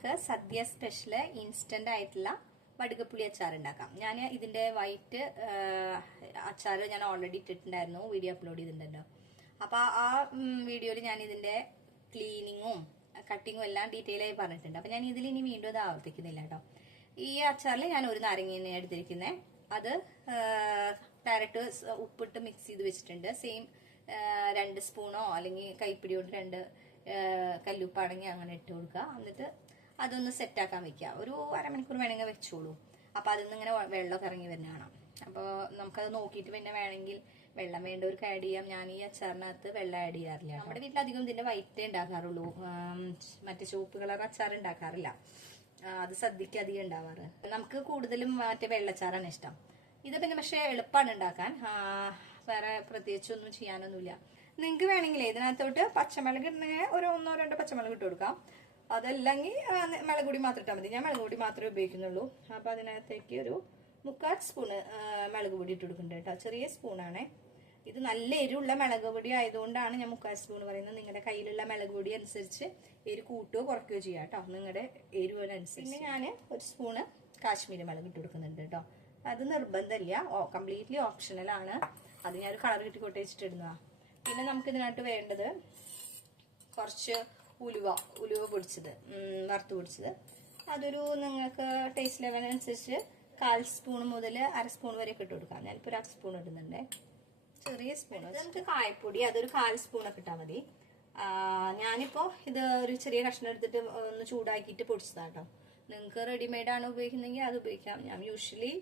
നമുക്ക് സദ്യ special instant ആയിട്ടുള്ള വടുകപ്പുളി അച്ചാർ ഉണ്ടാക്കാം. ഞാൻ ഇതിന്റെ വൈറ്റ് അച്ചാർ ഞാൻ ഓൾറെഡി ഇട്ടിട്ടുണ്ടായിരുന്നു, വീഡിയോ അപ്ലോഡ് ചെയ്തിട്ടുണ്ടല്ലോ. അപ്പൊ ആ വീഡിയോയിൽ ഞാൻ ഇതിന്റെ ക്ലീനിങ്ങും കട്ടിങ്ങും എല്ലാം ഡീറ്റെയിൽ ആയി പറഞ്ഞിട്ടുണ്ട്. അപ്പൊ ഞാൻ ഇതിൽ ഇനി വീണ്ടും അത് ആവർത്തിക്കുന്നില്ല കേട്ടോ. ഈ അച്ചാറിൽ ഞാൻ ഒരു നാരങ്ങ എടുത്തിരിക്കുന്നത്, അത് ഡയറക്റ്റ് ഉപ്പിട്ട് മിക്സ് ചെയ്ത് വെച്ചിട്ടുണ്ട്. സെയിം 2 സ്പൂണോ അല്ലെങ്കിൽ കൈപ്പിടി കൊണ്ട് 2 കല്ലുപ്പാണെങ്കിൽ അങ്ങനെ ഇട്ട് കൊടുക്കുക. എന്നിട്ട് അതൊന്ന് സെറ്റാക്കാൻ വെക്കുക. ഒരു അരമണിക്കൂർ വേണമെങ്കിൽ വെച്ചോളൂ. അപ്പൊ അതിൽ നിന്ന് ഇങ്ങനെ വെള്ളമൊക്കെ ഇറങ്ങി വരുന്ന കാണാം. അപ്പോൾ നമുക്കത് നോക്കിയിട്ട് പിന്നെ വേണമെങ്കിൽ വെള്ളം വേണ്ടവർക്ക് ആഡ് ചെയ്യാം. ഞാൻ ഈ അച്ചാറിനകത്ത് വെള്ളം ആഡ് ചെയ്യാറില്ല. നമ്മുടെ വീട്ടിലധികം ഇതിന്റെ വൈറ്റേ ഉണ്ടാക്കാറുള്ളൂ, മറ്റേ ചുവപ്പ് കളർ അച്ചാർ ഉണ്ടാക്കാറില്ല. അത് സദ്യക്ക് അധികം ഉണ്ടാവാറ്. നമുക്ക് കൂടുതലും മറ്റേ വെള്ളച്ചാറാണ് ഇഷ്ടം. ഇത് പിന്നെ പക്ഷെ എളുപ്പമാണ് ഉണ്ടാക്കാൻ, വേറെ പ്രത്യേകിച്ചൊന്നും ചെയ്യാനൊന്നുമില്ല. നിങ്ങൾക്ക് വേണമെങ്കിൽ ഇതിനകത്തോട്ട് പച്ചമുളക് ഇടണമെങ്കിൽ ഒരു 1-2 പച്ചമുളക് ഇട്ട് കൊടുക്കാം. അതല്ലെങ്കിൽ മുളക് പൊടി മാത്രം ഇട്ടാൽ മതി. ഞാൻ മുളക് പൊടി മാത്രമേ ഉപയോഗിക്കുന്നുള്ളൂ. അപ്പൊ അതിനകത്തേക്ക് ഒരു 3/4 സ്പൂണ് മുളക് പൊടി ഇട്ട് കൊടുക്കുന്നുണ്ട് കേട്ടോ. ചെറിയ സ്പൂണാണേ. ഇത് നല്ല എരിവുള്ള മുളക് പൊടി ആയതുകൊണ്ടാണ് ഞാൻ 3/4 സ്പൂൺ പറയുന്നത്. നിങ്ങളുടെ കയ്യിലുള്ള മുളക് പൊടി അനുസരിച്ച് എരി കൂട്ടുകയോ കുറയ്ക്കുകയോ ചെയ്യാം കേട്ടോ, നിങ്ങളുടെ എരിവിനനുസരിച്ച്. പിന്നെ ഞാൻ 1 സ്പൂണ് കാശ്മീരി മുളക് ഇട്ട് കൊടുക്കുന്നുണ്ട് കേട്ടോ. അത് നിർബന്ധമില്ല, കംപ്ലീറ്റ്ലി ഓപ്ഷണൽ ആണ്. അത് ഞാനൊരു കളർ കിട്ടിക്കൊട്ടെ വെച്ചിട്ട് ഇടുന്നതാണ്. പിന്നെ നമുക്ക് ഇതിനകത്ത് വേണ്ടത് കുറച്ച് ഉലുവ പൊടിച്ചത്, വറുത്ത് പൊടിച്ചത്. അതൊരു നിങ്ങൾക്ക് ടേസ്റ്റ് ലെവലിനനുസരിച്ച് 1/4 സ്പൂൺ മുതൽ 1/2 സ്പൂൺ വരെ ഇട്ട് കൊടുക്കാം. ഞാനിപ്പോൾ 1/2 സ്പൂൺ ഇടുന്നുണ്ട്, ചെറിയ സ്പൂൺ. നമുക്ക് കായപ്പൊടി അതൊരു 1/4 സ്പൂണൊക്കെ ഇട്ടാൽ മതി. ഞാനിപ്പോൾ ഇത് ഒരു ചെറിയ കഷ്ണം എടുത്തിട്ട് ഒന്ന് ചൂടാക്കിയിട്ട് പൊടിച്ചതാട്ടോ. നിങ്ങൾക്ക് റെഡിമെയ്ഡ് ആണ് ഉപയോഗിക്കുന്നെങ്കിൽ അത് ഉപയോഗിക്കാം. ഞാൻ യൂഷ്വലി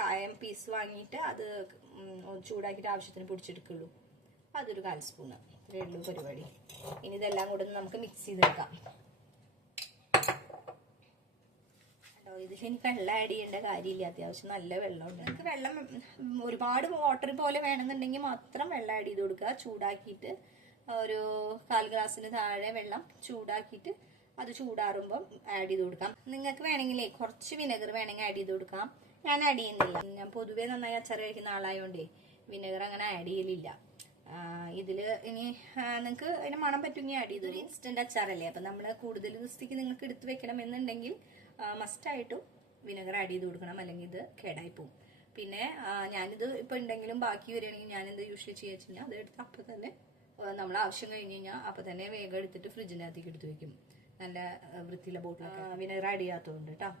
കായം പീസ് വാങ്ങിയിട്ട് അത് ചൂടാക്കിയിട്ട് ആവശ്യത്തിന് പൊടിച്ചെടുക്കുള്ളൂ. അതൊരു 1/4 സ്പൂണ്. ഇത്രയേ ഉള്ളൂ പരിപാടി. ഇനി ഇതെല്ലാം കൂടെ നമുക്ക് മിക്സ് ചെയ്തെടുക്കാം. ഇതിൽ എനിക്ക് വെള്ളം ആഡ് ചെയ്യേണ്ട കാര്യമില്ല, അത്യാവശ്യം നല്ല വെള്ളമുണ്ട്. നിങ്ങൾക്ക് വെള്ളം ഒരുപാട് വാട്ടർ പോലെ വേണമെന്നുണ്ടെങ്കിൽ മാത്രം വെള്ളം ആഡ് ചെയ്ത് കൊടുക്കുക. ചൂടാക്കിയിട്ട് ഒരു 1/4 ഗ്ലാസ്സിന് താഴെ വെള്ളം ചൂടാക്കിയിട്ട് അത് ചൂടാറുമ്പം ആഡ് ചെയ്ത് കൊടുക്കാം. നിങ്ങൾക്ക് വേണമെങ്കിലേ കുറച്ച് വിനെഗർ വേണമെങ്കിൽ ആഡ് ചെയ്ത് കൊടുക്കാം. ഞാൻ ആഡ് ചെയ്യുന്നില്ല. ഞാൻ പൊതുവേ നന്നായി അച്ചാർ കഴിക്കുന്ന ആളായതുകൊണ്ടേ വിനെഗർ അങ്ങനെ ആഡ് ചെയ്യലില്ല. ഇതില് ഇനി നിങ്ങൾക്ക് അതിന് മണം പറ്റുമെങ്കിൽ ആഡ് ചെയ്തു. ഇൻസ്റ്റന്റ് അച്ചാറല്ലേ, അപ്പൊ നമ്മൾ കൂടുതൽ ദിവസത്തേക്ക് നിങ്ങൾക്ക് എടുത്തു വെക്കണം എന്നുണ്ടെങ്കിൽ മസ്റ്റായിട്ടും വിനെഗർ ആഡ് ചെയ്ത് കൊടുക്കണം, അല്ലെങ്കിൽ ഇത് കേടായി പോകും. പിന്നെ ഞാനിത് ഇപ്പൊ ഉണ്ടെങ്കിലും ബാക്കി വരികയാണെങ്കിൽ ഞാനെന്ത് യൂഷ്വലി ചെയ്യുക വെച്ച് കഴിഞ്ഞാൽ അത് എടുത്ത് അപ്പൊ തന്നെ നമ്മൾ ആവശ്യം കഴിഞ്ഞ് കഴിഞ്ഞാൽ അപ്പൊ തന്നെ വേഗം എടുത്തിട്ട് ഫ്രിഡ്ജിനകത്തേക്ക് എടുത്ത് വെക്കും. നല്ല വൃത്തിയുള്ള ബോട്ടിലൊക്കെ വിനെഗർ ആഡ് ചെയ്യാത്തതുകൊണ്ട് കേട്ടോ.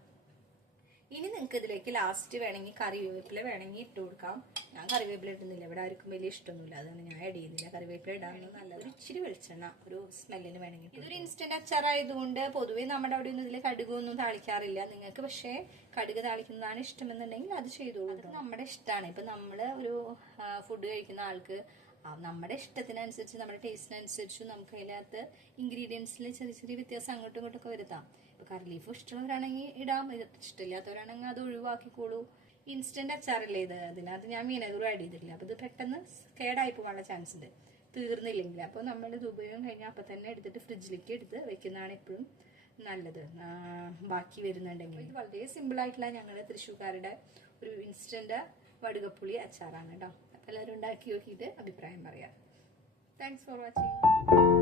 ഇനി നിങ്ങൾക്ക് ഇതിലേക്ക് ലാസ്റ്റ് വേണമെങ്കിൽ കറിവേപ്പില വേണമെങ്കിൽ ഇട്ട് കൊടുക്കാം. ഞാൻ കറിവേപ്പില ഇടുന്നില്ല, ഇവിടെ ആർക്കും വലിയ ഇഷ്ടമൊന്നുമില്ല, അതുകൊണ്ട് ഞാൻ ആഡ് ചെയ്യുന്നില്ല. കറിവേപ്പില ഇടാനുള്ള നല്ലത്. ഒരു ഇച്ചിരി വെളിച്ചെണ്ണ ഒരു സ്മെല്ലിന് വേണമെങ്കിൽ. ഇതൊരു ഇൻസ്റ്റന്റ് അച്ചാറായതുകൊണ്ട് പൊതുവേ നമ്മുടെ അവിടെ ഒന്നും ഇതിൽ കടുകൊന്നും താളിക്കാറില്ല. നിങ്ങൾക്ക് പക്ഷേ കടുക് താളിക്കുന്നതാണ് ഇഷ്ടമെന്നുണ്ടെങ്കിൽ അത് ചെയ്തോളൂ. അത് നമ്മുടെ ഇഷ്ടമാണ്. ഇപ്പൊ നമ്മള് ഒരു ഫുഡ് കഴിക്കുന്ന ആൾക്ക് നമ്മുടെ ഇഷ്ടത്തിനനുസരിച്ച് നമ്മുടെ ടേസ്റ്റിനനുസരിച്ച് നമുക്ക് അതിനകത്ത് ഇൻഗ്രീഡിയൻസിൽ ചെറിയ ചെറിയ വ്യത്യാസം അങ്ങോട്ടും ഇങ്ങോട്ടും ഒക്കെ വരുത്താം. ഇപ്പൊ കറി ലീഫ് ഇഷ്ടമുള്ളവരാണെങ്കിൽ ഇടാം, ഇഷ്ടമില്ലാത്തവരാണെങ്കിൽ അത് ഒഴിവാക്കിക്കോളൂ. ഇൻസ്റ്റന്റ് അച്ചാറല്ലേ ഇത്, അതിനകത്ത് ഞാൻ വിനെഗർ ആഡ് ചെയ്തിട്ടില്ല. അപ്പൊ ഇത് പെട്ടെന്ന് കേടായി പോകാനുള്ള ചാൻസ് ഉണ്ട് തീർന്നില്ലെങ്കിൽ. അപ്പൊ നമ്മൾ ഇത് ഉപയോഗം കഴിഞ്ഞാൽ അപ്പൊ തന്നെ എടുത്തിട്ട് ഫ്രിഡ്ജിലേക്ക് എടുത്ത് വെക്കുന്നതാണ് എപ്പോഴും നല്ലത്, ബാക്കി വരുന്നുണ്ടെങ്കിൽ. ഇത് വളരെ സിമ്പിൾ ആയിട്ടുള്ള ഞങ്ങളുടെ തൃശ്ശൂർക്കാരുടെ ഒരു ഇൻസ്റ്റന്റ് വടുകപ്പുളി അച്ചാറാണ് കേട്ടോ. എല്ലാവരും ഉണ്ടാക്കി നോക്കിയിട്ട് അഭിപ്രായം പറയാം. Thanks for watching.